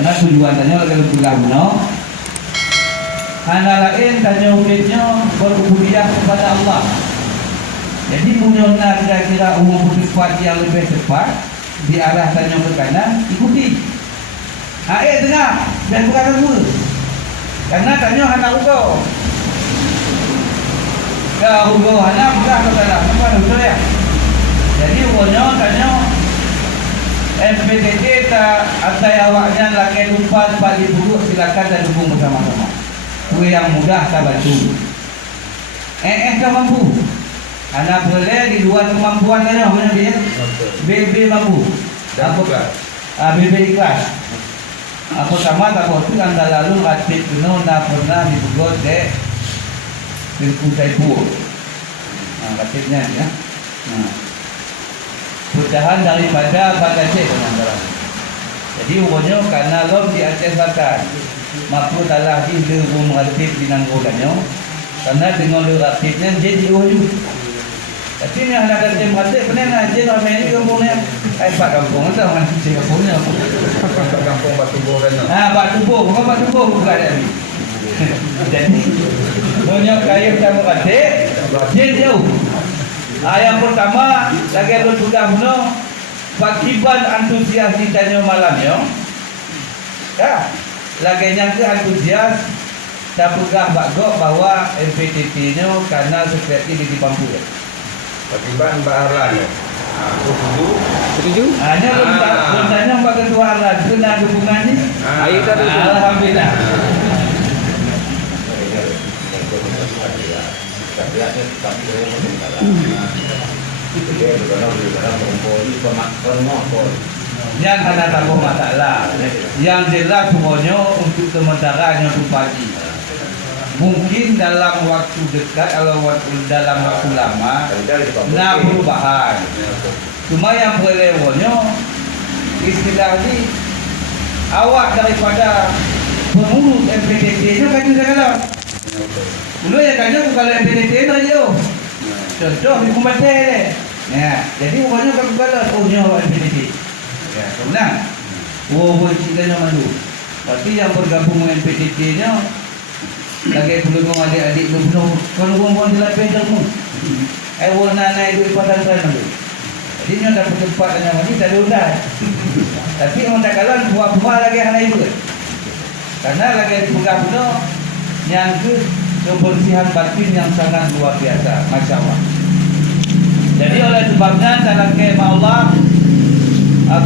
Karena tujuan tanya kalau pulang no. Hana lain tanya ubednya berubudiyah kepada Allah. Jadi munculnya kira-kira umum cepat yang lebih cepat di arah tanya ke kanan, ikuti. Tengah, dan bukan dulu. Karena tanya hana ugo. Ya ugo hana bukan kepada apa betul ya. Jadi ugonya tanya MPTT tak atai awaknya laki lupa balik buruk silakan dan dukung bersama-sama. Kue yang mudah tak bantu. Tak mampu. Anak boleh di luar kemampuan tanya mana dia? BB mampu. Apa? BB ikhlas. Apa sama tak waktu anda lalu ratib penuh nak pernah dibuat dek berkutai pur. Ratibnya ya. Pecahan daripada bagasi teman-teman. Jadi umumnya karena lom di atas batas. Mampu talah di rumah ratib binanggolannya. Karena dengan ratibnya jadi wujud. Tapi ni ada tim ratib benar nak je ramai ni kampungnya. Pak kampung tu orang je kampungnya. Kampung Batu Boh kan. Batu Boh, bukan Batu Boh bukan ada ni. Jadi punya kaya sama ratib je jauh. Yang pertama lagi lu sudah benar pakiban antusias di tanya malamnya. Ya. Lagi yang ke antusias tak pegah bagok bahwa MPTT-nya karena seperti di Pampu. Pakiban Baharan. Setuju? Hanya belum tanya Pak Ketua Aran kena dukungan ni. Alhamdulillah. Yang ada tak masalah. Yang jelas semuanya untuk sementara yang pagi. Mungkin dalam waktu dekat atau dalam waktu lama nak perubahan. Cuma yang berlewonnya istilah ni awak daripada pengurus MPTT itu kan juga kalau dulu ya kan kalau MPTT itu aja. Contoh di Kumbaten ya, jadi pokoknya kalau punya MPTT. Ya, kemudian boleh ceritanya malu. Berarti yang bergabung dengan MPTT-nya lagi belum adik-adik belum kalau orang dilapai jamu. Warna naik itu pada sana tu. Jadi ni dapat tempat dengan mandi tak ada undan. Tapi orang tak kalah buah-buah lagi hana itu. Karena lagi dipegang punya yang ke kebersihan batin yang sangat luar biasa, masya-Allah. Jadi oleh sebabnya saya ke Allah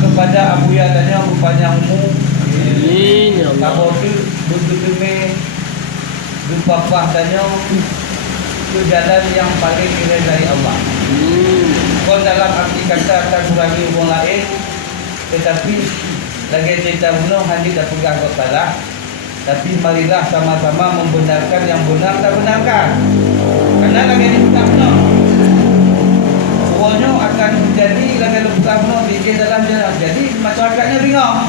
kepada Abu Ya tanya panjang umur. Amin ya Allah. Kamu tu betul-betul berpapah tanya itu jalan yang paling diridai Allah. Kalau dalam arti kata tak kurangi orang lain, tetapi lagi cerita bunuh hanya tak pegang kepala. Tapi marilah sama-sama membenarkan yang benar tak benarkan. Karena lagi dipegang bunuh, pokoknya akan jadi lagi dipegang bunuh di dalam jalan. Jadi masyarakatnya bingung.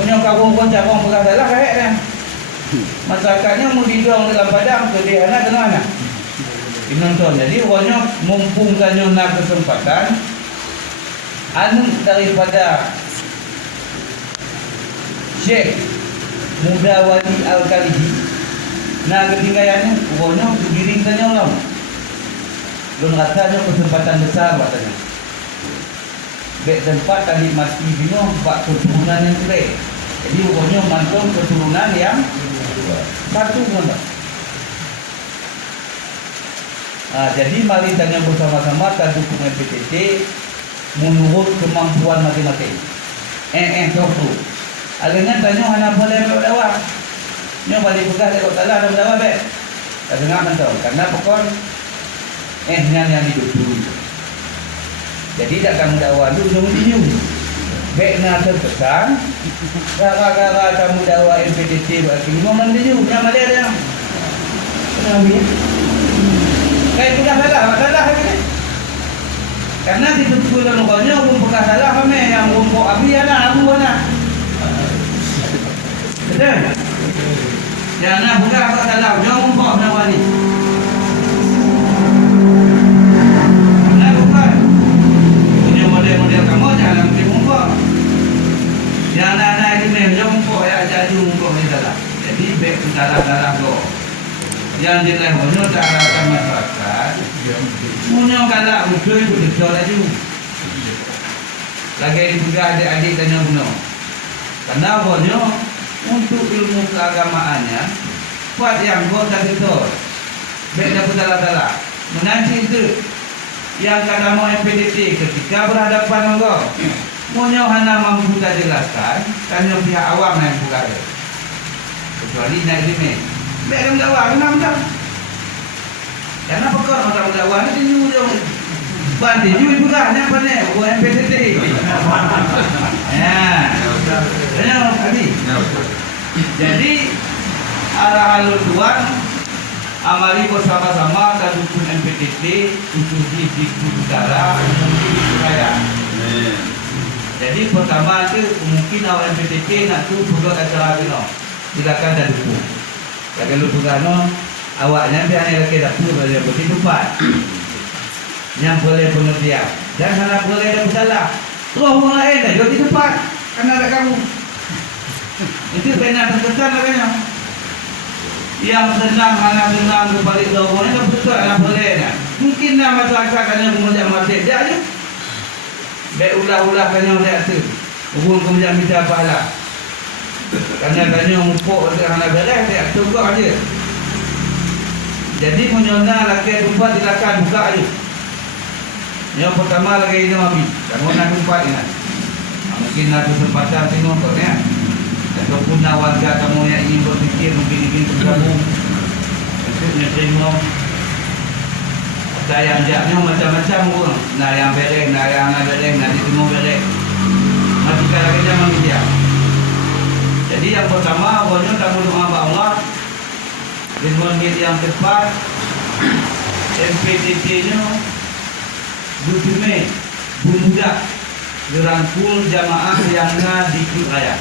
Punya kawan-kawan cabang pegang dalam kayaknya. Masyarakatnya mau didorong dalam padang sederhana dengan anak penonton. Jadi orangnya mumpungkannya nak kesempatan anu daripada Syekh Mudawadi Al-Kalihi nak ketinggalannya orangnya giring tanya Allah. Belum katanya kesempatan besar katanya. Baik tempat tadi mati bingung buat keturunan yang baik. Jadi orangnya mantung keturunan yang satu pun. Jadi mari tanya bersama-sama dan dukung MPTT menurut kemampuan masing-masing. Satu. Akhirnya tanya anak boleh berdakwah. Nyo balik pegang dekat salah ada berdakwah be. Tak dengar mentau. Karena pokon yang hidup dulu. Jadi tak kamu dakwah dulu dulu. Baik nak terkesan gara-gara kamu dakwah MPTT berarti memang dia punya malah dia. Kenapa ya? Kayak sudah salah lagi. Karena di tujuan lokalnya umum bekas salah kami yang umum abi ada abu mana. Betul? Jangan bekas salah, jangan umum nama ni. Model kamu jangan umum. Yang anak-anak itu memang mumpuk ya jadi mumpuk ni dalam. Jadi baik dalam go. Yang jelas punya daratan masyarakat. Punya kalau betul itu betul lagi. Lagi dipegang adik-adik tanya punya. Karena punya untuk ilmu keagamaannya buat yang go tak betul. Baik dapat dalam. Menanti itu yang kata mau MPDT ketika berhadapan dengan Munyo hana mampu tak jelaskan, tanya pihak awam yang buka dia. Kecuali naik limit. Baik dalam dakwah, kenapa? Karena pekor dalam dakwah ni dia nyuruh banti juga buka, apa ni? Buat MPDT. Ya, tanya tadi. Jadi arah alur tuan amali bersama-sama dan dukung MPDT untuk di utara mungkin di raya. Jadi pertama tu mungkin awak MPTP nak tu buat acara ni no. Silakan dan dukung. Kalau lu tukano awaknya biar ni lagi dapur boleh berarti tempat. Yang boleh pengertian. Dan hanya boleh ada salah. Terus orang lain dah jadi tempat. Karena ada kamu. Itu benar terkesan katanya. Yang senang hanya senang berbalik dahulu ni tak betul tak boleh kan. Mungkin nama masyarakat kena mengucap mati dia aja. Baik ulah-ulah kanya oleh tu. Hubung kemudian minta pahala. Karena kanya mumpuk dengan anak beres dia tunggu aja. Jadi menyona lagi tempat silakan buka aja. Yang pertama lagi ini mami. Kamu nak tempat ini. Mungkin ada kesempatan tengok tu ya. Ataupun warga kamu yang ingin berfikir mungkin ingin bergabung untuk menerima sayang jaknya macam-macam orang. Nah yang bereng, nah yang bereng, nanti semua bereng. Masih lagi zaman dia. Jadi yang pertama awalnya kamu doa kepada Allah dengan niat yang tepat. MPDT-nya butuh bumudak dirangkul jamaah yang di raya.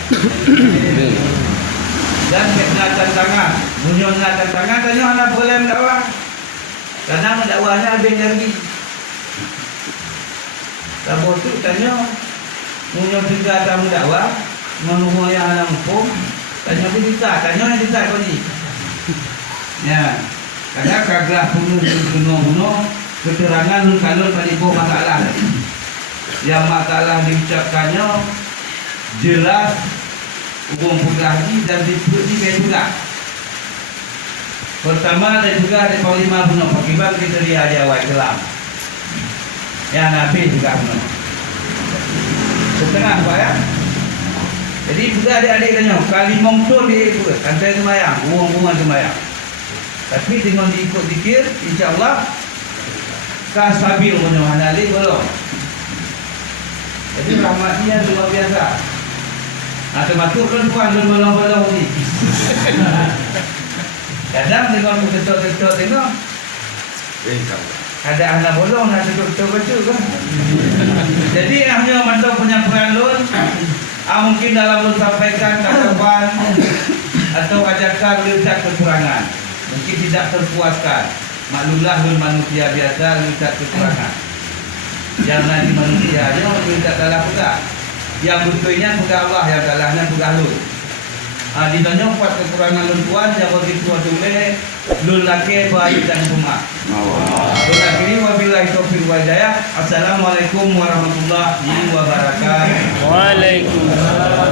Dan kena tantangan, munyona tantangan tanya anak boleh mendakwah. Karena mendakwahnya lebih energi. Sebab tu tanya munyona juga ada mendakwah, menunggu yang anak mumpung. Tanya pun kita, tanya yang kita kau ni. Ya, kadang kagak bunuh keterangan kalau pada masalah. Yang masalah diucapkannya jelas hukum lagi dan diperhatikan juga. Pertama dan juga ada panglima bunuh pakiban kita dia ada awal kelam. Yang Nabi juga bunuh. Setengah Pak ya. Jadi juga adik-adik tanya kali mongso di santai semayang, buang-buang semayang. Tapi dengan diikut zikir insya-Allah kasabil bunuh hanali belum. Jadi rahmatnya luar biasa. Nah, termasuk perempuan dan bolong-bolong ni. Kadang dengan ketuk-ketuk tengok. Ada anak bolong nak ketuk-ketuk baju kan. Jadi hanya mantap penyampaian lun. Mungkin dalam lun sampaikan tanggapan atau ajakan lihat kekurangan. Mungkin tidak terpuaskan. Maklumlah lun manusia biasa lihat kekurangan. Yang nanti manusia dia tidak salah pula. Yang betulnya bukan Allah, yang salahnya bukan lun. Ditanya empat kekurangan lun tuan yang begitu tulis lun laki baik dan rumah. Lun laki ini wabillahi taufiq wal hidayah. Assalamualaikum warahmatullahi wabarakatuh. Waalaikumsalam.